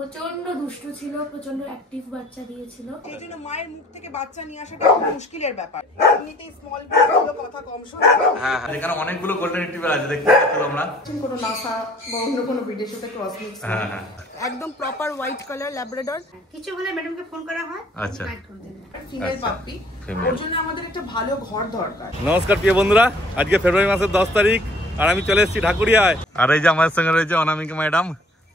প্রচন্ড দুষ্টু ছিল, প্রচন্ড অ্যাক্টিভ বাচ্চা দিয়েছিল। সেই জন্য মায়ের মুখ থেকে বাচ্চা নিয়ে আসাটা খুব মুশকিলের ব্যাপার। এমনিতেই স্মল গুলো কথা কম শোনে। হ্যাঁ, এখানে অনেকগুলো গোল্ডেন রিট্রিভার আছে, দেখতে পাচ্ছ তোমরা। কোনো নাসা বা অন্য কোনো ব্রিডের সাথে ক্রস মিক্স। হ্যাঁ হ্যাঁ, একদম প্রপার হোয়াইট কালার ল্যাব্রাডর। কিছু হলে ম্যাডামকে ফোন করা হয়। আচ্ছা, ফিমেল পাপ্পি। ওর জন্য আমাদের একটা ভালো ঘর দরকার। নমস্কার প্রিয় বন্ধুরা, আজকে ফেব্রুয়ারি মাসের 10 তারিখ আর আমি চলে এসেছি ঢাকুরিয়ায়। আর এই যে আমার সঙ্গে রয়েছে অনামিকা ম্যাডাম।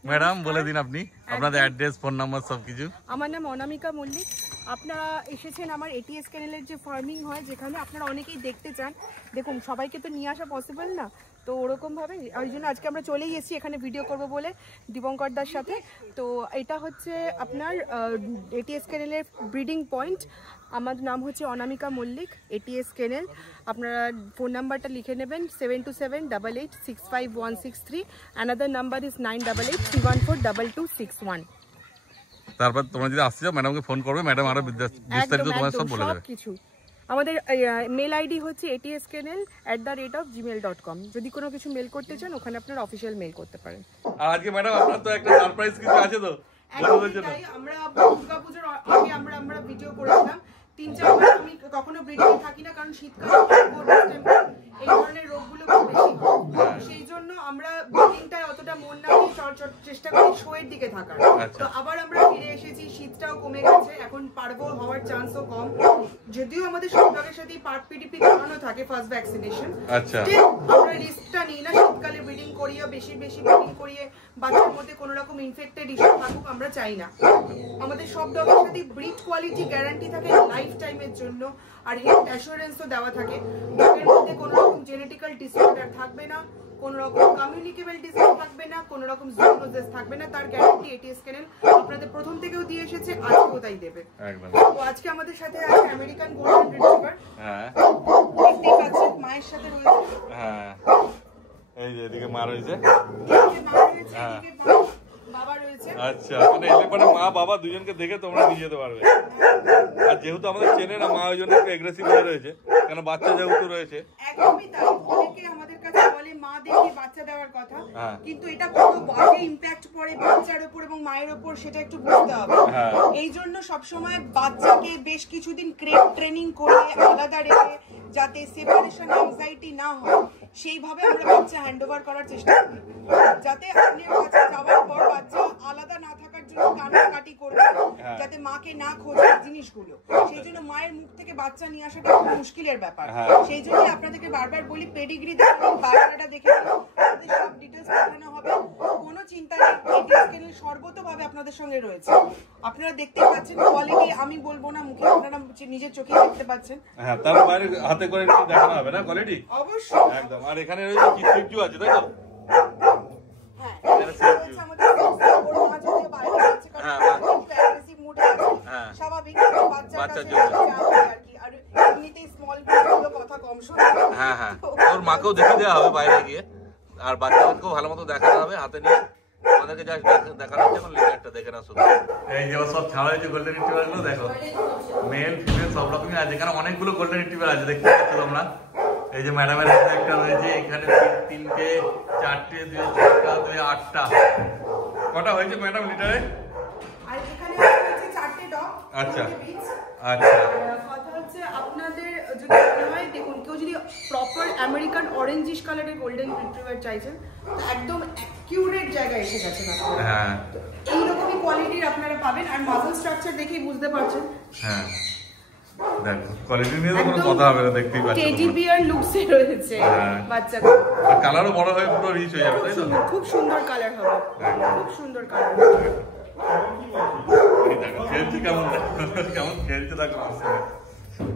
ম্যাডাম বলে দিন আপনি আপনাদের অ্যাড্রেস, ফোন নাম্বার সবকিছু। আমার নাম অনামিকা মল্লিক। আপনারা এসেছেন আমার এটিএস ক্যানেলের যে ফার্মিং হয়, যেখানে আপনারা অনেকেই দেখতে চান। দেখুন, সবাইকে তো নিয়ে আসা পসিবল না, তো ওরকমভাবে ওই জন্য আজকে আমরা চলেই এসেছি এখানে ভিডিও করব বলে দীপঙ্করদার সাথে। তো এটা হচ্ছে আপনার এটিএস ক্যানেলের ব্রিডিং পয়েন্ট। আমার নাম হচ্ছে অনামিকা মল্লিক, এটিএস ক্যানেল। আপনারা ফোন নাম্বারটা লিখে নেবেন 7278865163। Another number is 9883142261। তারপর তোমরা যদি আসছো ম্যাডামকে ফোন করবে, ম্যাডাম আরো বিস্তারিত তোমাদের সব বলে দেবে। কিছু আমাদের মেল আইডি হচ্ছে etscanel@gmail.com। যদি কোনো কিছু মেল করতে চান ওখানে আপনারা অফিশিয়াল মেল করতে পারেন। আর আজকে ম্যাডাম আপনার তো একটা সারপ্রাইজ কিছু আছে তো বলতে জন্য। আমরা দুর্গাপূজার আগে আমরা ভিডিও করেছিলাম 3-4 মাস। আমি কখনো ব্রিডিং থাকি না, কারণ শীতকালে এই ধরনের রোগগুলো খুব বেশি হয়। সেই জন্য আমরা ব্রিডিংটায় অতটা মন না দিয়ে চেষ্টা করি শোয়ের দিকে থাকার। তো আবার আমরা ফিরে এসেছি, শীতটাও কমে গেছে, এখন পারবো হওয়ার চান্সও কম। যদিও আমাদের সব ডগের সাথেই পার্ট পিডিপি করানো থাকে ফার্স্ট ভ্যাকসিনেশন। আচ্ছা, আমরা রিস্কটা নিই না শীতকালে ব্রিডিং করিয়ে, বেশি ব্রিডিং করিয়ে বাচ্চার মধ্যে কোনো রকম ইনফেক্টেড ইস্যু থাকুক আমরা চাই না। আমাদের সব ডগের সাথে ব্রিড কোয়ালিটি গ্যারান্টি থাকে লাইফ টাইমের জন্য, আর হেলথ অ্যাসুরেন্সও দেওয়া থাকে। ডগের মধ্যে কোনো রকম জেনেটিক্যাল ডিসঅর্ডার থাকবে না, কোনো রকম কমিউনিকেবল ডিজিজ থাকবে না, কোনো রকম জুনোসিস থাকবে না। তার গ্যারান্টি এটিএস ক্যানেল আপনাদের প্রথম থেকেও দিয়ে এসেছে, আজকেও তাই দেবে। একদম। তো আজকে আমাদের সাথে আছে আমেরিকান গোল্ডেন রিট্রিভার। হ্যাঁ, দেখতেই পাচ্ছেন মায়ের সাথে রয়েছে। হ্যাঁ, এই যে এদিকে মা রয়েছে, বাবা রয়েছে। আচ্ছা, মানে এলে পরে মা বাবা দুজনকে দেখে তোমরা নিয়ে যেতে পারবে। আর যেহেতু আমাদের চেনে না মা, ওই জন্য একটু এগ্রেসিভ হয়ে রয়েছে, কেন বাচ্চা যেহেতু রয়েছে। একদমই তাই। অনেকে আমাদের কাছে বলে মা দেখে বাচ্চা দেওয়ার কথা, কিন্তু এটা কত বাজে ইমপ্যাক্ট পড়ে বাচ্চার উপর এবং মায়ের উপর সেটা একটু বুঝতে হবে। এই জন্য সবসময় বাচ্চাকে বেশ কিছুদিন ট্রেনিং করে আলাদা রেখে, যাতে সেপারেশন অ্যাংজাইটি না হয়, সেইভাবে আমরা বাচ্চা হ্যান্ডওভার করার চেষ্টা করি, যাতে আপনি কাছে যাওয়ার পর বাচ্চা আলাদা না থাকার জন্য কান্নাকাটি করবে, যাতে মাকে না খোঁজে জিনিসগুলো। সেই জন্য মায়ের মুখ থেকে বাচ্চা নিয়ে আসাটা খুব মুশকিলের ব্যাপার। সেই জন্যই আপনাদেরকে বারবার বলি পেডিগ্রি দেখুন, বায়োডাটা দেখে আপনাদের সব ডিটেইলস পাঠানো হবে, কোনো চিন্তা নেই। এটিএস ক্যানেল সর্বতভাবে আপনাদের সঙ্গে রয়েছে। আপনারা দেখতেই পাচ্ছেন কোয়ালিটি, আমি বলবো না মুখে, আপনারা নিজের চোখে দেখতে পাচ্ছেন। হ্যাঁ, তার বাইরে হাতে করে দেখানো হবে না কোয়ালিটি? অবশ্যই, একদম। আর এখানে রয়েছে কি সুইচু আছে, তাই তো? হ্যাঁ, এটা আমাদের বড় মাছ দিয়ে বাইরে আছে, কারণ অ্যাগ্রেসিভ মুডে আছে, স্বাভাবিক বাচ্চার কাছে আর কি। আর এমনিতেই স্মল গুলো কথা কম শোনে। হ্যাঁ হ্যাঁ, ওর মাকেও দেখে দেওয়া হবে বাইরে গিয়ে, আর বাচ্চাদেরকেও ভালো মতো দেখাতে হবে হাতে নিয়ে। আমাদেরকে জাস্ট দেখানো হচ্ছে, এখন লিটারটা দেখে না শুধু। এই যে সব ছাড়া হয়েছে গোল্ডেন রিট্রিভার গুলো, দেখো মেল ফিমেল সব রকমই আছে। এখানে অনেকগুলো গোল্ডেন রিট্রিভার আছে, দেখতে পাচ্ছ তোমরা। এই যে ম্যাডামের হাতে একটা রয়েছে, এখানে 3টে 4টে 2টা 8টা। কটা হয়েছে ম্যাডাম লিটারে? আর এখানে হচ্ছে 4টে ডগ। আচ্ছা আচ্ছা। কথা হচ্ছে আপনাদের যদি মনে হয়, দেখুন কেউ যদি প্রপার আমেরিকান অরেঞ্জিশ কালারের গোল্ডেন রিট্রিভার চাইছেন, একদম অ্যাকিউরেট জায়গায় এসে গেছেন আপনারা। হ্যাঁ, এইরকমই কোয়ালিটির আপনারা পাবেন। আর মাসল স্ট্রাকচার দেখেই বুঝতে পারছেন। হ্যাঁ, দেখো কোয়ালিটি নিয়ে তো কোনো কথা হবে না, দেখতেই পাচ্ছ টেডি বিয়ার লুকসে রয়েছে বাচ্চাটা। আর কালারও বড় হয়ে পুরো রিচ হয়ে যাবে, তাই তো? খুব সুন্দর কালার হবে, খুব সুন্দর কালার। দেখো খেলছে কেমন, কেমন খেলছে দেখো,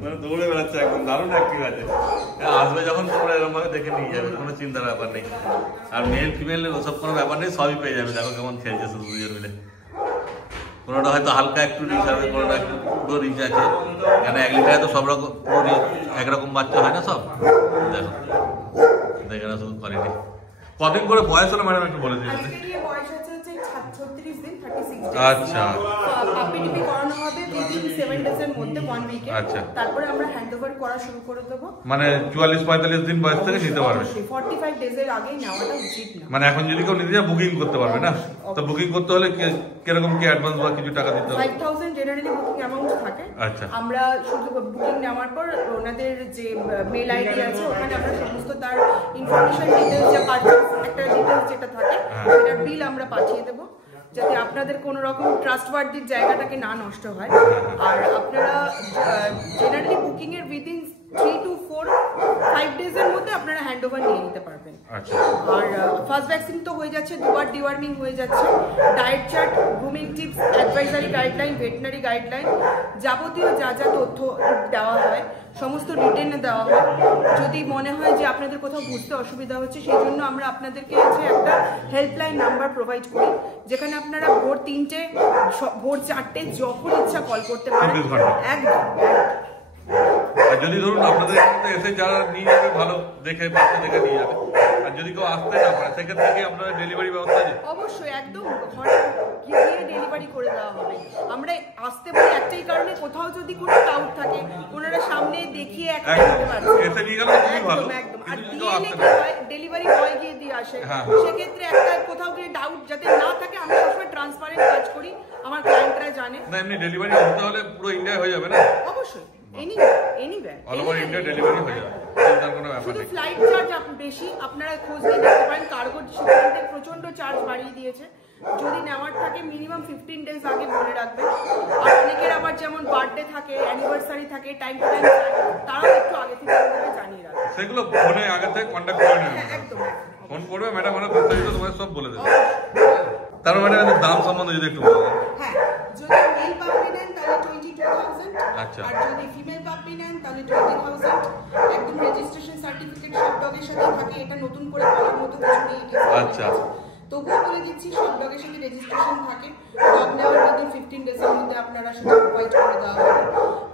মানে দৌড়ে বেড়াচ্ছে একদম, দারুণ অ্যাক্টিভ আছে। আসবে যখন তোমরা এরকম ভাবে দেখে নিয়ে যাবে, কোনো চিন্তার ব্যাপার নেই। আর মেল ফিমেল ওসব কোনো ব্যাপার নেই, সবই পেয়ে যাবে। দেখো কেমন খেলছে শুধু দুজন মিলে। কোনোটা হয়তো হালকা একটু রিচ হবে, কোনোটা একটু পুরো রিচ আছে। কেন 1 লিটারে তো সব রকম পুরো রিচ একরকম বাচ্চা হয় না সব। দেখো দেখে না শুধু কোয়ালিটি। কদিন করে বয়স হলো ম্যাডাম একটু বলে দিন। বয়স হচ্ছে 36 31 দিন 36 ডেজ। আচ্ছা, পাপি টিপি করানো হবে উইদিন 7 ডেজ এর মধ্যে 1 উইকে। আচ্ছা, তারপরে আমরা হ্যান্ডওভার করা শুরু করে দেব। মানে 44-45 দিন বয়স থেকে নিতে পারবে। 45 ডেজ এর আগে নেওয়াটা উচিত না। মানে এখন যদি কেউ নিতে যায় বুকিং করতে পারবে না? তো বুকিং করতে হলে কিরকম কি অ্যাডভান্স বা কিছু টাকা দিতে হবে? 5000 জেনারেলি বুকিং অ্যামাউন্ট থাকে। আচ্ছা, আমরা শুধু বুকিং নেওয়ার পর ওনাদের যে মেল আইডি আছে ওখানে আমরা সমস্ত তার ইনফরমেশন ডিটেইলস যে পারচেজ একটা ডিটেইলস যেটা থাকে সেটার বিল আমরা পাঠিয়ে দেব, যাতে আপনাদের কোনো রকম ট্রাস্টওয়ার্দি জায়গাটাকে না নষ্ট হয়। আর আপনারা জেনারেলি বুকিং এর উইদিন 3 to 5 ডেজ এর মধ্যে আপনারা হ্যান্ডওভার নিয়ে নিতে পারবেন। আচ্ছা, আর ফার্স্ট ভ্যাকসিন তো হয়ে যাচ্ছে, দুবার ডিওয়ার্মিং হয়ে যাচ্ছে, diet chart, grooming tips, advisory guideline, veterinary guideline, যাবতীয় যা যা তথ্য দেওয়া হয় সমস্ত রিটেনে দেওয়া হয়। যদি মনে হয় যে আপনাদের কোথাও বুঝতে অসুবিধা হচ্ছে, সেই জন্য আমরা আপনাদেরকে হচ্ছে একটা হেল্পলাইন নাম্বার প্রোভাইড করি, যেখানে আপনারা ভোর 3টে ভোর 4টে যখন ইচ্ছা কল করতে পারেন। একদম। আর যদি ধরুন আপনাদের এসে যারা নিয়ে যাবে ভালো দেখে বাচ্চা দেখে নিয়ে যাবে, আর যদি কেউ আসতে না পারে সেক্ষেত্রে কি আপনাদের ডেলিভারি ব্যবস্থা আছে? অবশ্যই, একদম ঘরে গিয়ে ডেলিভারি করে দেওয়া হবে। আমরা আসতে পারি একটাই কারণে, কোথাও যদি কোনো ডাউট থাকে ওনারা সামনে দেখিয়ে একটা দিতে পারবে, এসে নিয়ে গেলে খুবই ভালো। একদম। আর ডিএলএ কি হয়, ডেলিভারি বয় গিয়ে দিয়ে আসে, সেক্ষেত্রে একটা কোথাও গিয়ে ডাউট যাতে না থাকে, আমি সবসময় ট্রান্সপারেন্ট কাজ করি, আমার ক্লায়েন্টরা জানে। না এমনি ডেলিভারি হতে হলে পুরো ইন্ডিয়ায় হয়ে যাবে না? অবশ্যই, anywhere all over India delivery হয়ে যাবে, তার কোনো ব্যাপার শুধু নেই। ফ্লাইট চার্জ বেশি, আপনারা খোঁজ নিয়ে দেখতে পারেন। কার্গো শিপমেন্টে প্রচন্ড চার্জ বাড়িয়ে দিয়েছে, যদি নেওয়ার থাকে মিনিমাম 15 ডেজ আগে বলে রাখবেন। আর অনেকের আবার যেমন বার্থডে থাকে, অ্যানিভার্সারি থাকে, টাইম টু টাইম, তারাও একটু আগে থেকে আমাদেরকে জানিয়ে রাখবে। সেগুলো ফোনে আগে থেকে কন্ট্যাক্ট করে নেবেন। একদম ফোন করবে ম্যাডাম, আমরা বিস্তারিত তোমায় সব বলে দেবো। তার মানে দাম সম্বন্ধে যদি একটু বলো। হ্যাঁ, যদি মেল পাপি নেন তাহলে 22,000। আচ্ছা, আর যদি ফিমেল পাপি নেন তাহলে 20,000। একদম রেজিস্ট্রেশন সার্টিফিকেট সব ডগের সাথে থাকে, এটা নতুন করে বলার মতো কিছু নেই। আচ্ছা, তবুও বলে দিচ্ছি সব ডগের সাথে রেজিস্ট্রেশন থাকে, ডগ নেওয়ার মধ্যে 15 ডেজের মধ্যে আপনারা সেটা প্রোভাইড করে দেওয়া হবে।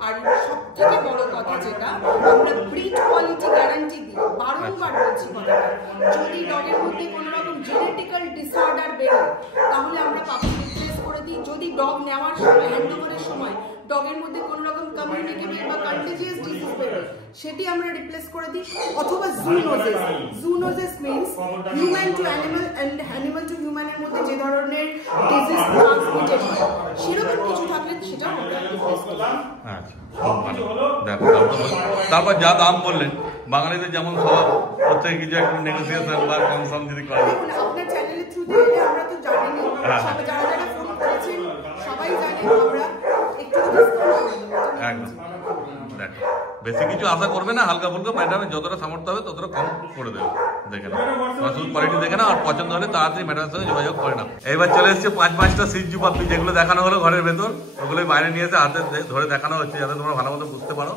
আর সব থেকে বড় কথা যেটা, আমরা ব্রিড কোয়ালিটি গ্যারান্টি দিই, বারংবার বলছি কথাটা। যদি ডগের মধ্যে কোনো রকম জেনেটিক্যাল ডিসঅর্ডার বেরোয় তাহলে আমরা পাপি রিপ্লেস করে দিই। যদি ডগ নেওয়ার সময়, হ্যান্ডওভারের সময় ডগের মধ্যে কোনো রকম কমিউনিকেবল বা কন্টেজিয়াস ডিজিজ বেরোয়, সেটি আমরা রিপ্লেস করে দিই। অথবা zoonosis, zoonosis means human to animal and animal to হিউম্যানের মধ্যে যে ধরনের ডিজিজ ট্রান্সমিটেড হয়, সেরকম কিছু থাকলে সেটা আমরা রিপ্লেস করি। আচ্ছা, ভালো। দেখো তারপর যা দাম বললেন, বাঙালিদের যেমন স্বভাব, প্রত্যেকে কিছু একটু নেগোসিয়েশন বা কম সম যদি করে। আপনার চ্যানেলের থ্রুতে এলে আমরা তো জানি, যারা যারা ফোন করেছেন সবাই জানে, আমরা একটু ডিসকাউন্ট করে দেবো। একদম, দেখো বেশি কিছু আশা করবে না, হালকা ফুলকা ম্যাডামের যতটা সামর্থ্য হবে ততটা কম করে দেবে। দেখে নাও, শুধু কোয়ালিটি দেখে নাও, আর পছন্দ হলে তাড়াতাড়ি ম্যাডামের সঙ্গে যোগাযোগ করে নাও। এইবার চলে এসছে 5-5টা সিজু পাপি, যেগুলো দেখানো হলো ঘরের ভেতর, ওগুলোই বাইরে নিয়ে এসে হাতে ধরে দেখানো হচ্ছে, যাতে তোমরা ভালো মতো বুঝতে পারো।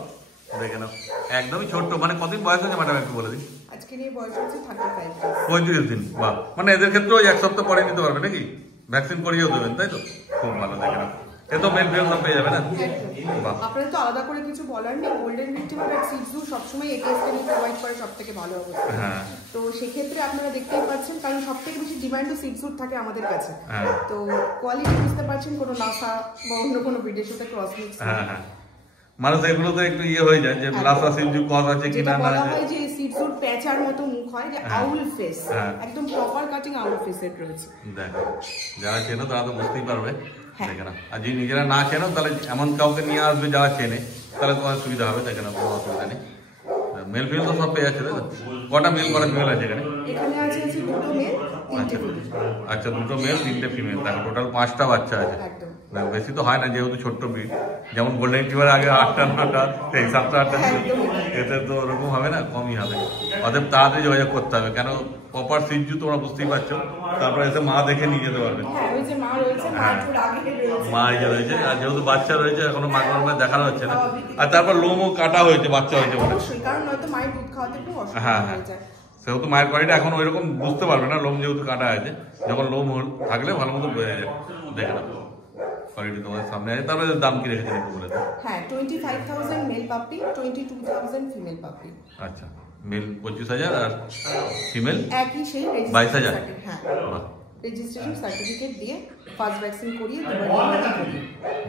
দেখে নাও, একদমই ছোট্ট। মানে কতদিন বয়স হয়েছে ম্যাডাম একটু বলে দিন? আজকে নিয়ে বয়স হচ্ছে 35 35 দিন। বাহ, মানে এদের ক্ষেত্রেও 1 সপ্তাহ পরে নিতে পারবে নাকি? ভ্যাকসিন করিয়েও দেবেন, তাই তো? খুব ভালো। দেখে নাও, এ তো মেল ফিমেল সব পেয়ে যাবে না? বাহ, আপনাদের তো আলাদা করে কিছু বলার নেই। গোল্ডেন রিট্রিভার আর সিজু সবসময় একেএসকে প্রোভাইড করে সব থেকে ভালো অবস্থা। হ্যাঁ, তো সেক্ষেত্রে আপনারা দেখতেই পাচ্ছেন, কারণ সব থেকে বেশি ডিমান্ড সিজুর থাকে আমাদের কাছে। তো কোয়ালিটি বুঝতে পারছেন, কোনো লাসা বা অন্য কোনো ব্রিডের সাথে ক্রস মিক্স। হ্যাঁ হ্যাঁ, মানুষ এগুলো তো একটু ইয়ে হয়ে যায় যে লাসা সিজু কস আছে কিনা না বলা হয় যে সিজুর প্যাচার মতো মুখ হয়, যে আউল ফেস, একদম প্রপার কাটিং আউল ফেসের রয়েছে। দেখো, যারা চেনো তারা তো বুঝতেই পারবে। দেখে না, আর যদি নিজেরা না চেনো তাহলে এমন কাউকে নিয়ে আসবে যারা চেনে, তাহলে তোমার সুবিধা হবে। দেখে না, কোনো অসুবিধা নেই। মেল ফিমেল তো সব পেয়ে যাচ্ছে, তাই তো? কটা মেল কটা ফিমেল আছে এখানে? এখানে আছে 2টো মেল 3টে ফিমেল। আচ্ছা, 2টো মেল 3টে ফিমেল। দেখো টোটাল 5টা বাচ্চা আছে। বেশি তো হয় না, যেহেতু ছোট্ট ব্রিড। যেমন গোল্ডেন রিট্রিভার আগে 8টা 9টা 7টা 8টা ছিল, এতে তো ওরকম হবে না, কমই হবে। অতএব তাড়াতাড়ি যোগাযোগ করতে হবে, কেন প্রপার সিজু তোমরা বুঝতেই পারছো। তারপরে এসে মা দেখে নিয়ে যেতে পারবে। মা এই যে রয়েছে, আর যেহেতু বাচ্চা রয়েছে এখনো মা গরমে দেখানো হচ্ছে না। আর তারপর লোমও কাটা হয়েছে, বাচ্চা হয়েছে বলে। হ্যাঁ হ্যাঁ, সেহেতু মায়ের কোয়ালিটি এখন ওইরকম বুঝতে পারবে না, লোম যেহেতু কাটা আছে। যখন লোম থাকলে ভালো মতো বোঝা যায়। দেখে না, কোয়ালিটি তোমাদের সামনে আছে। তারপরে দাম কি রেখেছেন একটু বলে দাও। হ্যাঁ, 25,000 মেল পাপি, 22,000 ফিমেল পাপি। আচ্ছা, মেল 25,000 আর ফিমেল একই সেই 22,000। হ্যাঁ, বাহ, রেজিস্ট্রেশন সার্টিফিকেট দিয়ে ফার্স্ট ভ্যাকসিন করিয়ে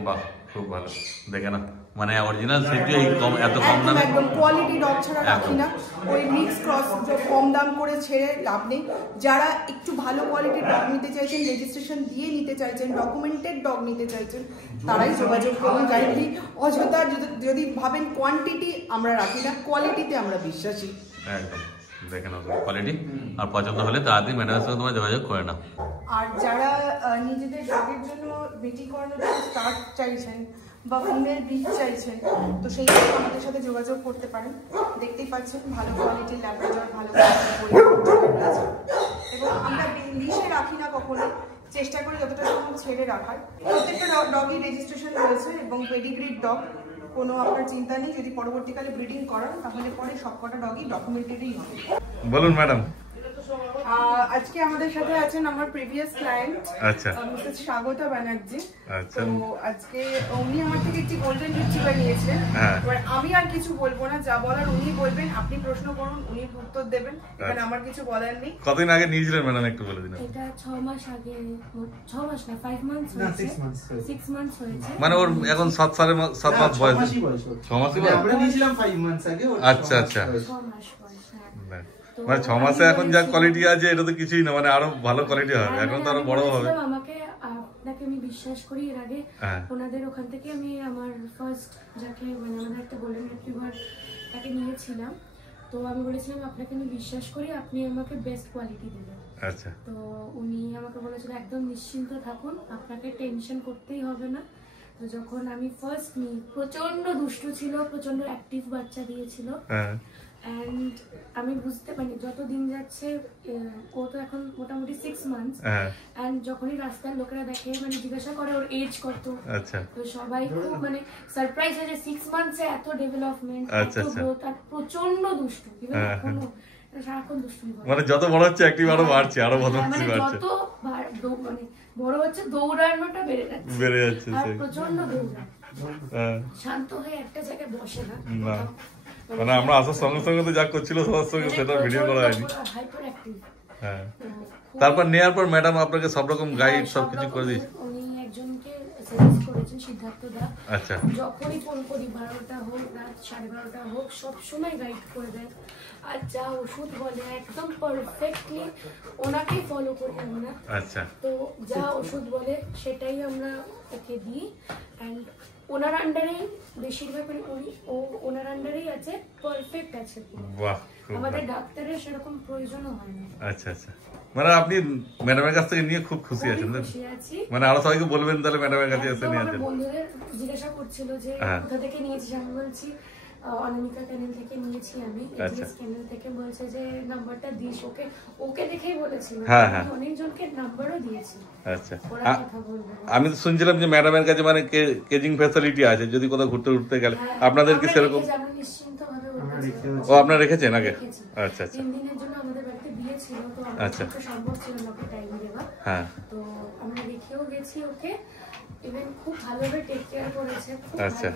বাহ খুব ভালো। দেখে না মানে অরিজিনাল সেটি এই কম এত কম দামে একদম কোয়ালিটি ডগ ছাড়া রাখি না। ওই মিক্স ক্রস কম দাম করে ছেড়ে লাভ নেই। যারা একটু ভালো কোয়ালিটির ডগ নিতে চাইছেন, রেজিস্ট্রেশন দিয়ে নিতে চাইছেন, ডকুমেন্টেড ডগ নিতে চাইছেন, তারাই যোগাযোগ করুন ডাইরেক্টলি। অযথা যদি ভাবেন কোয়ান্টিটি আমরা রাখি না, কোয়ালিটিতে আমরা বিশ্বাসী। একদম দেখে নাও কোয়ালিটি, আর পছন্দ হলে তাড়াতাড়ি ম্যাডামের সঙ্গে তোমরা যোগাযোগ করে নাও। আর যারা নিজেদের ডগের জন্য ব্রিডিং করানোর জন্য স্টার্ট চাইছেন বা ফিমেল ব্রিড চাইছেন, তো সেই জন্য আমাদের সাথে যোগাযোগ করতে পারেন। দেখতেই পাচ্ছেন ভালো কোয়ালিটির ল্যাব্রাডর, ভালো কোয়ালিটির আছে। এবং আমরা লিশে রাখি না কখনো, চেষ্টা করি যতটা সম্ভব ছেড়ে রাখার। প্রত্যেকটা ডগই রেজিস্ট্রেশন রয়েছে এবং পেডিগ্রিড ডগ, কোনো আপনার চিন্তা নেই। যদি পরবর্তীকালে ব্রিডিং করান তাহলে পরে সবকটা ডগই ডকুমেন্টেডই হবে। বলুন ম্যাডাম। আজকে আমাদের সাথে আছেন আমার প্রিভিয়াস ক্লায়েন্ট, আচ্ছা মিসেস স্বাগতা ব্যানার্জি। আচ্ছা, তো আজকে উনি আমার থেকে একটি গোল্ডেন রিট্রিভার নিয়েছেন। এবার আমি আর কিছু বলবো না, যা বলার উনি বলবেন। আপনি প্রশ্ন করুন, উনি উত্তর দেবেন, এখানে আমার কিছু বলার নেই। কতদিন আগে নিয়েছিলেন ম্যাডাম একটু বলে দিন। এটা 6 মাস আগে, 6 মাস না 5 মান্থস হয়েছে, 6 মান্থস হয়েছে। মানে ওর এখন 7 মাস বয়স। 6 মাসই বয়স। আমরা নিয়েছিলাম 5 মান্থস আগে। আচ্ছা আচ্ছা, 6 মাস বয়স। হ্যাঁ, মানে 6 মাসে এখন যা কোয়ালিটি আছে এটা তো কিছুই না, মানে আরো ভালো কোয়ালিটি হবে, এখন তো আরো বড় হবে। আমাকে আপনাকে আমি বিশ্বাস করি, এর আগে ওনাদের ওখান থেকে আমি আমার ফার্স্ট যাকে মানে আমাদের একটা গোল্ডেন রিট্রিভার তাকে নিয়েছিলাম। তো আমি বলেছিলাম আপনাকে আমি বিশ্বাস করি, আপনি আমাকে বেস্ট কোয়ালিটি দেবেন। আচ্ছা, তো উনি আমাকে বলেছিল একদম নিশ্চিন্ত থাকুন, আপনাকে টেনশন করতেই হবে না। তো যখন আমি ফার্স্ট নিই, প্রচন্ড দুষ্টু ছিল, প্রচন্ড অ্যাক্টিভ বাচ্চা দিয়েছিল। অ্যান্ড আমি বুঝতে পারি যত দিন যাচ্ছে, ও তো এখন মোটামুটি 6 মান্থস। অ্যান্ড যখনই রাস্তার লোকেরা দেখে মানে জিজ্ঞাসা করে ওর এজ কত, তো সবাই খুব মানে সারপ্রাইজ হয় যে 6 মান্থসে এত ডেভেলপমেন্ট, এত গ্রোথ। আর প্রচন্ড দুষ্টু, ইভেন এখনো সারাক্ষণ দুষ্টু। মানে যত বড় হচ্ছে অ্যাক্টিভ আরো বাড়ছে, আরো বদমাশি বাড়ছে। যত মানে বড় হচ্ছে দৌড়ানোটা বেড়ে যাচ্ছে, আর প্রচন্ড দৌড়ায়। শান্ত হয়ে একটা জায়গায় বসে না। মানে আমরা আসার সঙ্গে সঙ্গে তো যা করছিল সবার সঙ্গে সেটা ভিডিও করা হয়নি। হ্যাঁ, তারপর নেওয়ার পর ম্যাডাম আপনাকে সব রকম গাইড সবকিছু করে দিয়েছে। উনি একজনকে সাজেস্ট করেছেন, সিদ্ধার্থ দা। আচ্ছা, যখনই ফোন করি 12টা হোক রাত 12:30 হোক, সব সময় গাইড করে দেয়। আর যা ওষুধ বলে একদম পারফেক্টলি ওনাকেই ফলো করি আমরা। আচ্ছা, তো যা ওষুধ বলে সেটাই আমরা ওকে দিই। অ্যান্ড ওনার আন্ডারেই বেশিরভাগ ওনার আন্ডারেই আছে, পারফেক্ট আছে। বাহ, আমাদের ডাক্তারের সেরকম প্রয়োজনও হয় না। আচ্ছা আচ্ছা, মানে আপনি ম্যাডামের কাছ থেকে নিয়ে খুব খুশি আছেন? খুশি আছি। মানে আরো সবাইকে বলবেন তাহলে ম্যাডামের কাছে এসে নিয়ে আসেন। বন্ধুদের জিজ্ঞাসা করছিল যে কোথা থেকে নিয়েছিস, আমি বলছি অনামিকা চ্যানেল থেকে নিয়েছি আমি, এজিএস চ্যানেল থেকে। বলছে যে নাম্বারটা দিস ওকে, ওকে দেখেই বলেছিল। অনেকজনকে নাম্বারও দিয়েছি। আচ্ছা, আমি তো শুনছিলাম যে ম্যাডামের কাছে মানে কেজিং ফ্যাসিলিটি আছে, যদি কোথাও ঘুরতে গেলে আপনাদের কি সেরকম? ও আপনারা রেখেছেন আগে? আচ্ছা আচ্ছা, 3 দিনের জন্য আমাদের বাড়িতে বিয়ে ছিল, তো আচ্ছা, সম্ভব ছিল না ওকে টাইম দেওয়া। হ্যাঁ, তো আমরা রেখেও গেছি ওকে, ইভেন খুব ভালোভাবে টেক কেয়ার করেছে। আচ্ছা,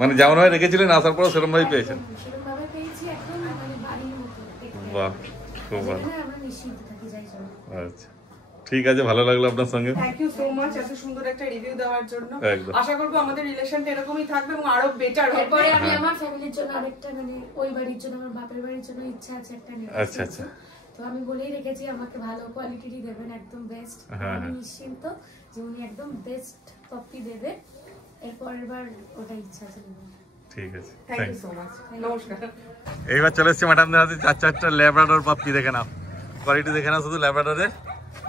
মানে যেমন ভাবে রেখেছিলেন আসার পর সেরকম ভাবে পেয়েছেন? সেরকম ভাবে পেয়েছি, একদম মানে বাড়ির মতো। বাহ, খুব ভালো। আমরা নিশ্চিন্ত থাকি যাই জন্য। আচ্ছা, ঠিক আছে, ভালো লাগলো আপনার সঙ্গে। থ্যাংক ইউ সো মাচ এত সুন্দর একটা রিভিউ দেওয়ার জন্য। আশা করব আমাদের রিলেশনটা এরকমই থাকবে এবং আরো বেটার হবে। এরপরে আমি আমার ফ্যামিলির জন্য আরেকটা মানে ওই বাড়ির জন্য, আমার বাপের বাড়ির জন্য ইচ্ছা আছে একটা নেওয়ার। আচ্ছা আচ্ছা, তো আমি বলেই রেখেছি আমাকে ভালো কোয়ালিটিরই দেবেন, একদম বেস্ট। আমি নিশ্চিন্ত যে উনি একদম বেস্ট কপি দেবে। এরপরের বার ওটা ইচ্ছা আছে। ঠিক আছে, থ্যাংক ইউ সো মাচ, নমস্কার। এইবার চলে এসেছি ম্যাডামদের হাতে 4-4টা ল্যাব্রাডর পাপ্পি। দেখে নাও কোয়ালিটি, দেখে নাও। শুধু ল্যাব্রাডরের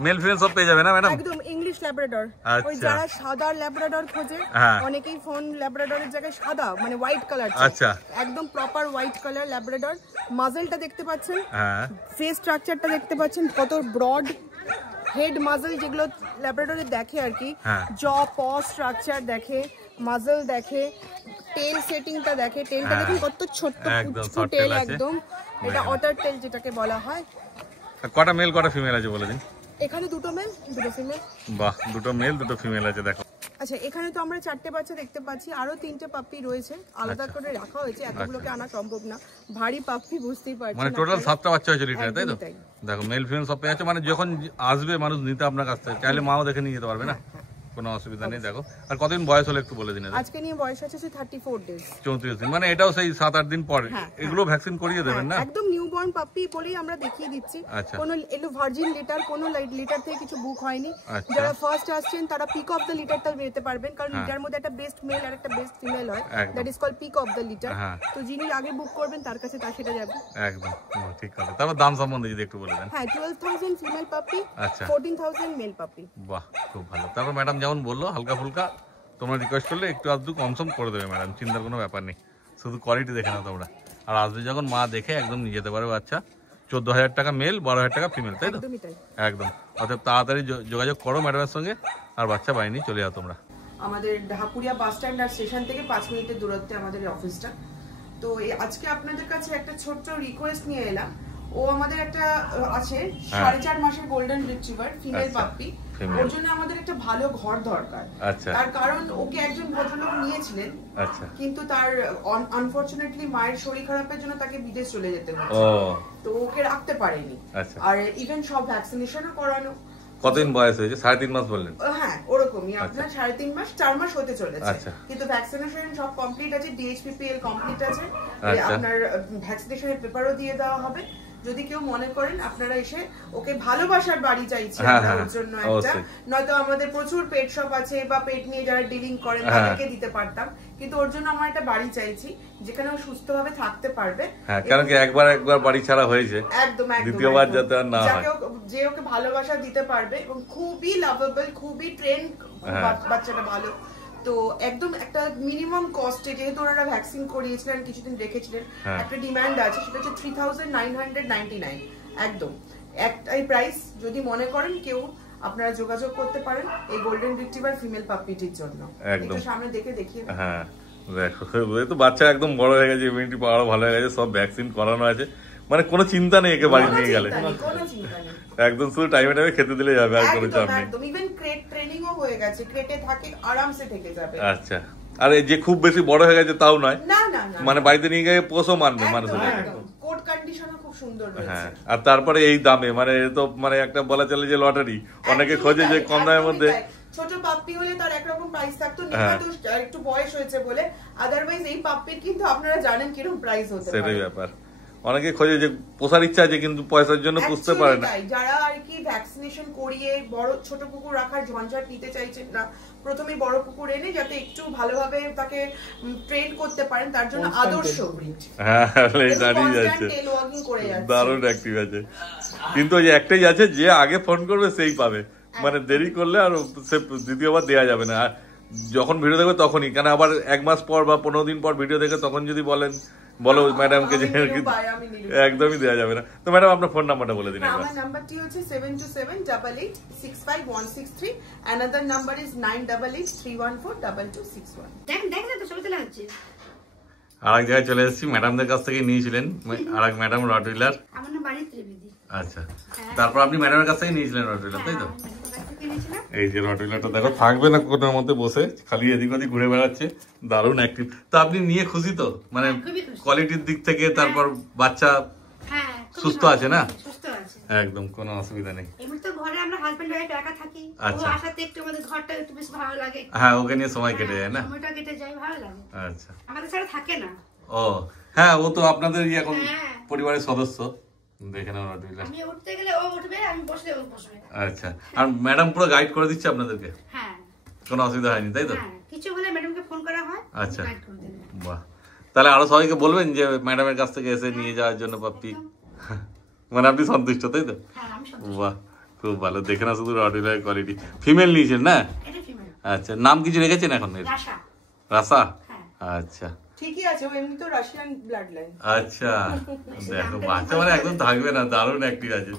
মেল ফিমেল সব পেয়ে যাবে না ম্যাডাম? একদম ইংলিশ ল্যাব্রাডর। আচ্ছা, ওই যারা সাদা ল্যাব্রাডর খোঁজে, অনেকেই ফোন ল্যাব্রাডরের জায়গায় সাদা মানে হোয়াইট কালার। আচ্ছা, একদম প্রপার হোয়াইট কালার ল্যাব্রাডর। মাজলটা দেখতে পাচ্ছেন, ফেস স্ট্রাকচারটা দেখতে পাচ্ছেন, কত ব্রড হেড মাজল, যেগুলো ল্যাব্রাডরে দেখে আর কি। জ প স্ট্রাকচার দেখে, মাজল দেখে, টেল সেটিংটা দেখে। টেলটা দেখুন কত ছোট্ট পুচকু টেল একদম। এটা অটার টেল যেটাকে বলা হয়। কটা মেল কটা ফিমেল আছে বলে দিন? এখানে দুটো মেল দুটো ফিমেল। বাহ, দুটো মেল দুটো ফিমেল আছে। দেখো আচ্ছা, এখানে তো আমরা 4টে বাচ্চা দেখতে পাচ্ছি, আরো 3টে পাপ্পি রয়েছে, আলাদা করে রাখা হয়েছে, এতগুলোকে আনা সম্ভব না, ভারী পাপ্পি বুঝতেই পারছেন। মানে টোটাল 7টা বাচ্চা হয়েছে রিটার্ন, তাই তো? দেখো মেল ফিমেল সব পেয়ে আছে, মানে যখন আসবে মানুষ নিতে আপনার কাছ থেকে চাইলে মাও দেখে নিয়ে যেতে পারবে না, কোনো অসুবিধা নেই। দেখো আর কতদিন বয়স হলো একটু বলে দিন। আজকে নিয়ে বয়স আছে 34 ডেজ, 34 দিন, মানে এটাও সেই 7-8 দিন পরে এগুলো ভ্যাকসিন করিয়ে দেবেন না? একদম নিউবর্ন পাপ্পি বলেই আমরা দেখিয়ে দিচ্ছি। কোনো এলো ভার্জিন লিটার, কোনো লিটার থেকে কিছু বুক হয়নি। যারা ফার্স্ট আসছেন তারা পিক অফ দ্য লিটারটা পেতে পারবেন, কারণ লিটার মধ্যে একটা বেস্ট মেল আর একটা বেস্ট ফিমেল হয়, that is called peak of the litter. তো যিনি আগে বুক করবেন তার কাছে তা সেটা যাবে। একদম ঠিক কথা। তারপর দাম সম্বন্ধে যদি একটু বলে দেন। হ্যাঁ, 12,000 ফিমেল পাপ্পি, 14,000 মেল পাপ্পি। বাহ, খুব ভালো। তারপর ম্যাডাম যেমন বললো হালকা ফুলকা তোমরা রিকোয়েস্ট করলে একটু আধটু কম করে দেবে ম্যাডাম, চিন্তার কোনো ব্যাপার নেই, শুধু কোয়ালিটি দেখে নাও তোমরা। আর আসবে যখন মা দেখে একদম নিয়ে যেতে পারবে বাচ্চা। 14,000 টাকা মেল, 12,000 টাকা ফিমেল, তাই তো? একদম। অর্থাৎ তাড়াতাড়ি যোগাযোগ করো ম্যাডামের সঙ্গে আর বাচ্চা বানিয়ে চলে যাও তোমরা। আমাদের ঢাকুরিয়া বাস স্ট্যান্ড আর স্টেশন থেকে 5 মিনিটের দূরত্বে আমাদের অফিসটা। তো আজকে আপনাদের কাছে একটা ছোট্ট রিকোয়েস্ট নিয়ে এলাম। ও আমাদের একটা আছে 4.5 মাসের গোল্ডেন রিট্রিভার ফিমেল পাপ্পি, ওর জন্য আমাদের একটা ভালো ঘর দরকার। তার কারণ ওকে একজন ভদ্রলোক নিয়েছিলেন, কিন্তু তার আনফরচুনেটলি মায়ের শরীর খারাপের জন্য তাকে বিদেশ চলে যেতে হয়েছে, তো ওকে রাখতে পারেনি। আর ইভেন সব ভ্যাকসিনেশনও করানো। কতদিন বয়স হয়েছে? 3.5 মাস বললেন? হ্যাঁ, ওরকমই আপনার 3.5 মাস, 4 মাস হতে চলেছে, কিন্তু ভ্যাকসিনেশন সব কমপ্লিট আছে, ডিএইচপিপিএল কমপ্লিট আছে, আপনার ভ্যাকসিনেশনের পেপারও দিয়ে দেওয়া হবে। যদি কেউ মনে করেন আপনারা এসে ওকে ভালোবাসার বাড়ি চাইছেন ওর জন্য একটা, নয়তো আমাদের প্রচুর পেট শপ আছে বা পেট নিয়ে যারা ডিলিং করেন তাদেরকে দিতে পারতাম, কিন্তু ওর জন্য আমরা একটা বাড়ি চাইছি যেখানে ও সুস্থভাবে থাকতে পারবে। কারণ কি একবার বাড়ি ছাড়া হয়েছে, একদম দ্বিতীয়বার যাতে আর না হয়, যে ওকে ভালোবাসা দিতে পারবে এবং খুবই লাভেবল, খুবই ট্রেন বাচ্চাটা ভালো। তো একদম একটা মিনিমাম কস্টে, যেহেতু ওনারা ভ্যাকসিন করিয়েছিলেন, কিছুদিন রেখেছিলেন, একটা ডিমান্ড আছে, সেটা হচ্ছে 3,999। একদম একটাই প্রাইস। যদি মনে করেন কেউ, আপনারা যোগাযোগ করতে পারেন এই গোল্ডেন রিট্রিভার ফিমেল পাপ্পিটির জন্য। একটু সামনে দেখে দেখিয়ে। হ্যাঁ দেখো, তো বাচ্চা একদম বড় হয়ে গেছে, ইমিউনিটি পাওয়ার ভালো হয়ে গেছে, সব ভ্যাকসিন করানো আছে, মানে কোনো চিন্তা নেই একে বাড়ি নিয়ে গেলে, একদম শুধু টাইমে টাইমে খেতে দিলে যাবে, আর কোনো চাপ নেই। একদম ইভেন ক্রেট ট্রেনিংও হয়ে গেছে, ক্রেটে থাকে, আরামসে থেকে যাবে। আচ্ছা, আর যে খুব বেশি বড় হয়ে গেছে তাও নয়, না না না, মানে বাড়িতে নিয়ে গিয়ে পোষও মানবে মানুষের। কোড কন্ডিশনও খুব সুন্দর রয়েছে। হ্যাঁ, আর তারপরে এই দামে, মানে তো মানে একটা বলা চলে যে লটারি, অনেকে খোঁজে যে কম দামের মধ্যে। ছোট পাপ্পি হলে তার একরকম প্রাইস থাকতো, একটু বয়স হয়েছে বলে, আদারওয়াইজ এই পাপ্পির কিন্তু আপনারা জানেন কিরকম প্রাইস হতে পারে। সেটাই ব্যাপার, অনেকে খোঁজে যে পোষার ইচ্ছা আছে কিন্তু পয়সার জন্য পুষতে পারে না। যারা আর কি ভ্যাকসিনেশন করিয়ে বড় ছোট কুকুর রাখার ঝঞ্ঝাট নিতে চাইছেন না, প্রথমে বড় কুকুর এনে যাতে একটু ভালোভাবে তাকে ট্রেন করতে পারেন, তার জন্য আদর্শ ব্রিড। হ্যাঁ, দাঁড়িয়ে যাচ্ছে, দারুণ অ্যাক্টিভ আছে, কিন্তু ওই একটাই আছে যে আগে ফোন করবে সেই পাবে, মানে দেরি করলে আর সে দ্বিতীয়বার দেওয়া যাবে না। আর যখন ভিডিও দেখবে তখনই, কেন আবার 1 মাস পর বা 15 দিন পর ভিডিও দেখে তখন যদি বলো ম্যাডামকে যে একদমই দেওয়া যাবে না। তো ম্যাডাম আপনার ফোন নাম্বারটা বলে দিন। আমার নাম্বারটি হচ্ছে 7278865163, another number is 9883142261। দেখেন তো ছবি তোলা হচ্ছে। আরেক জায়গায় চলে এসেছি, ম্যাডামদের কাছ থেকে নিয়েছিলেন, আরেক ম্যাডাম রটউইলার। আমার নাম বাড়ি ত্রিবেদী। আচ্ছা, তারপর আপনি ম্যাডামের কাছ থেকে নিয়েছিলেন রটউইলার, তাই তো? এই যে রটউইলারটা দেখো, থাকবে না কোনোর মধ্যে বসে, খালি এদিক ওদিক ঘুরে বেড়াচ্ছে, দারুণ অ্যাক্টিভ। তো আপনি নিয়ে খুশি তো, মানে কোয়ালিটির দিক থেকে, তারপর বাচ্চা সুস্থ আছে না? সুস্থ আছে, একদম কোনো অসুবিধা নেই। এমনি তো ঘরে আমরা হাজবেন্ড ওয়াইফ একা থাকি, ও আসাতে একটু আমাদের ঘরটা একটু বেশ ভালো লাগে। হ্যাঁ, ওকে নিয়ে সময় কেটে যায় না? সময়টা কেটে যায়, ভালো লাগে। আচ্ছা, আমাদের ছাড়া থাকে না। ও হ্যাঁ, ও তো আপনাদের এখন পরিবারের সদস্য। দেখে নাও রটউইলার, আমি উঠতে গেলে ও উঠবে, আমি বসলে ও বসবে। আচ্ছা, আর ম্যাডাম পুরো গাইড করে দিচ্ছে আপনাদেরকে? হ্যাঁ, কোনো অসুবিধা হয়নি, তাই তো? হ্যাঁ, কিছু হলে ম্যাডামকে ফোন করা হয়। আচ্ছা, বাহ, তাহলে আরো সবাইকে বলবেন যে ম্যাডামের কাছ থেকে এসে নিয়ে যাওয়ার জন্য পাপ্পি, মানে আপনি সন্তুষ্ট, তাই তো? বাহ, খুব ভালো। দেখে না শুধু রটউইলার কোয়ালিটি, ফিমেল নিয়েছেন না? আচ্ছা, নাম কিছু রেখেছেন এখন? রাসা। আচ্ছা, ঠিকই আছে, ও এমনি তো রাশিয়ান ব্লাড লাইন। আচ্ছা, দেখো বাচ্চা মানে একদম থাকবে না, দারুণ অ্যাক্টিভ আছে,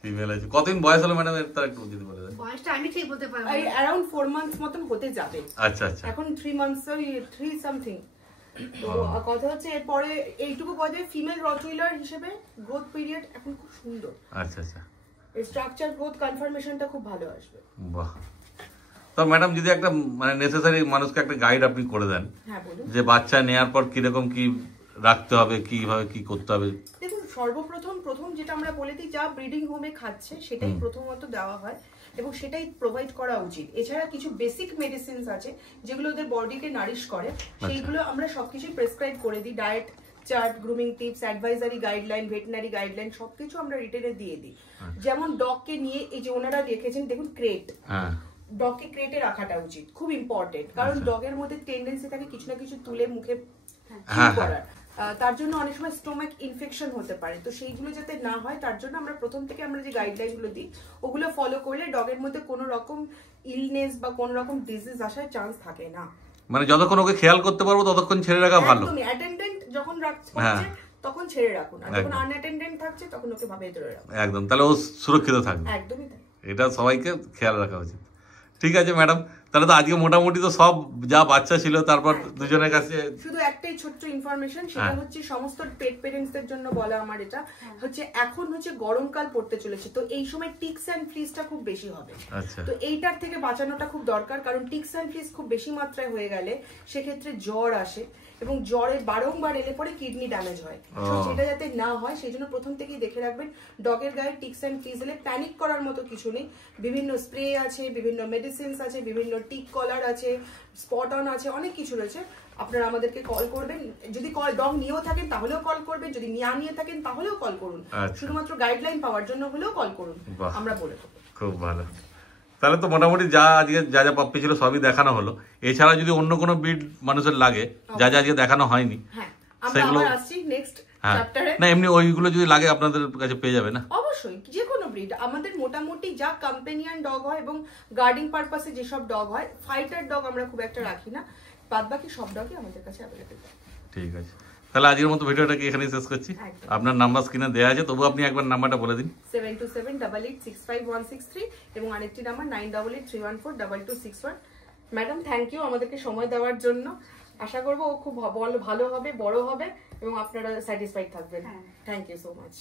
ফিমেল আছে। কতদিন বয়স হলো ম্যাডাম তার একটু যদি বলে দেন? বয়সটা আমি ঠিক বলতে পারবো না, এই अराउंड 4 মান্থস মতন হতে যাবে। আচ্ছা আচ্ছা, এখন 3 মান্থস, 3 সামথিং। তো কথা হচ্ছে এরপরে এইটুকু বলে ফিমেল রটউইলার হিসেবে গ্রোথ পিরিয়ড এখন খুব সুন্দর। আচ্ছা আচ্ছা, এই স্ট্রাকচার গ্রোথ কনফার্মেশনটা খুব ভালো আসবে। বাহ, তো ম্যাডাম যদি একটা মানে নেসেসারি মানুষকে একটা গাইড আপনি করে দেন যে বাচ্চা নেওয়ার পর কিরকম কি রাখতে হবে, কিভাবে কি করতে হবে। দেখুন প্রথম যেটা আমরা বলে দিই, যা ব্রিডিং হোমে খাচ্ছে সেটাই প্রথমত দেওয়া হয় এবং সেটাই প্রোভাইড করা উচিত। এছাড়া কিছু বেসিক মেডিসিনস আছে যেগুলো ওদের বডিকে নারিশ করে, সেইগুলো আমরা সবকিছু প্রেসক্রাইব করে দিই। Diet chart, grooming tips, advisory guideline, veterinary guideline সবকিছু আমরা রিটেনে দিয়ে দিই। যেমন ডগকে নিয়ে এই যে ওনারা রেখেছেন দেখুন ক্রেট, ডগকে ক্রেটে রাখাটা উচিত, খুব ইম্পর্টেন্ট। কারণ ডগের মধ্যে টেন্ডেন্সি থাকে কিছু না কিছু তুলে মুখে করার, তার জন্য অনেক সময় স্টোমাক ইনফেকশন হতে পারে। তো সেইগুলো যাতে না হয় তার জন্য আমরা প্রথম থেকে আমরা যে গাইডলাইন গুলো দিই ওগুলো ফলো করলে ডগের মধ্যে কোনো রকম ইলনেস বা কোনো রকম ডিজিজ আসার চান্স থাকে না। মানে যতক্ষণ ওকে খেয়াল করতে পারবো ততক্ষণ ছেড়ে রাখা ভালো। একদমই, অ্যাটেন্ডেন্ট যখন রাখছে তখন ছেড়ে রাখুন, আর যখন আনঅ্যাটেন্ডেন্ট থাকছে তখন ওকে ভাবে ধরে রাখুন। একদম, তাহলে ও সুরক্ষিত থাকবে। একদমই তাই, এটা সবাইকে খেয়াল রাখা উচিত। ঠিক আছে ম্যাডাম, তাহলে তো আজকে মোটামুটি তো সব যা বাচ্চা ছিল, তারপর দুজনের কাছে শুধু একটাই ছোট্ট ইনফরমেশন, সেটা হচ্ছে সমস্ত পেট পেরেন্টস এর জন্য বলা আমার, এটা হচ্ছে এখন হচ্ছে গরমকাল পড়তে চলেছে, তো এই সময় টিকস এন্ড ফ্লিসটা খুব বেশি হবে। তো এইটার থেকে বাঁচানোটা খুব দরকার, কারণ টিকস এন্ড ফ্লিস খুব বেশি মাত্রায় হয়ে গেলে সেক্ষেত্রে জ্বর আসে এবং জ্বরে বারংবার এলে পরে কিডনি ড্যামেজ হয়। সেটা যাতে না হয় সেই জন্য প্রথম থেকেই দেখে রাখবেন ডগের গায়ে টিকস এন্ড ফ্লিস এলে প্যানিক করার মতো কিছু নেই। বিভিন্ন স্প্রে আছে, বিভিন্ন মেডিসিনস আছে, বিভিন্ন টিক কলার আছে, স্পট অন আছে, অনেক কিছু রয়েছে। আপনারা আমাদেরকে কল করবেন, যদি ডগ নিয়েও থাকেন তাহলেও কল করবেন, যদি নিয়ে থাকেন তাহলেও কল করুন, শুধুমাত্র গাইডলাইন পাওয়ার জন্য হলেও কল করুন, আমরা বলে দেবো। খুব ভালো। তাহলে তো মোটামুটি যা আজকে যা যা পাপ্পি ছিল সবই দেখানো হলো। এছাড়া যদি অন্য কোনো ব্রিড মানুষের লাগে যা যা আজকে দেখানো হয়নি সেগুলো না এমনি ওইগুলো যদি লাগে আপনাদের কাছে পেয়ে যাবে না? অবশ্যই, যে কোনো ব্রিড আমাদের মোটামুটি যা কম্পেনিয়ন ডগ হয় এবং গার্ডিং পারপাসে যেসব ডগ হয়, ফাইটার ডগ আমরা খুব একটা রাখি না, বাদ বাকি সব ডগই আমাদের কাছে অ্যাভেলেবল। ঠিক আছে, তাহলে আজকের মতো ভিডিওটাকে এখানেই শেষ করছি। আপনার নাম্বার স্ক্রিনে দেওয়া আছে, তবু আপনি একবার নাম্বারটা বলে দিন। 7278865163 এবং আরেকটি নাম্বার 9883142261। ম্যাডাম থ্যাংক ইউ আমাদেরকে সময় দেওয়ার জন্য। আশা করবো ও খুব ভালো হবে, বড় হবে এবং আপনারা স্যাটিসফাইড থাকবেন। Thank you so much.